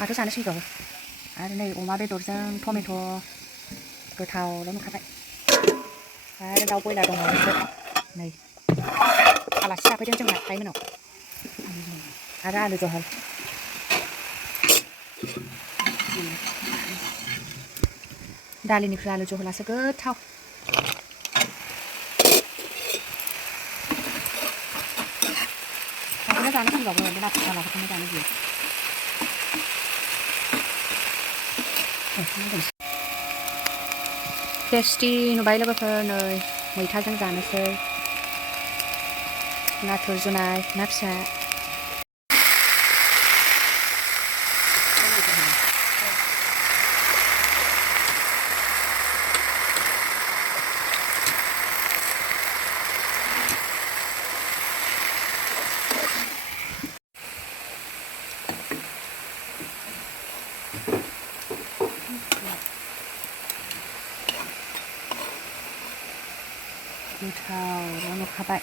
थ' जानोसै र' आरो नै अमा बेदरजों टमेट' गोथावल' नुखाबाय आरो दाउ बयलार दङ एसे नै आलासि जाफैदों जोंना आइमोनाव आरो आलु जहल दालिनिफ्राय आलु जहलासो गोथाव माखौनो जानो फैबावो बे नाथुर सालाफोरखौनो जानो गियो टेस्टि नुबाय लोगोफोर नै मैथाजों जानोसै नाथुर जुनाय ना फिसा गोथावल' नुखाबाय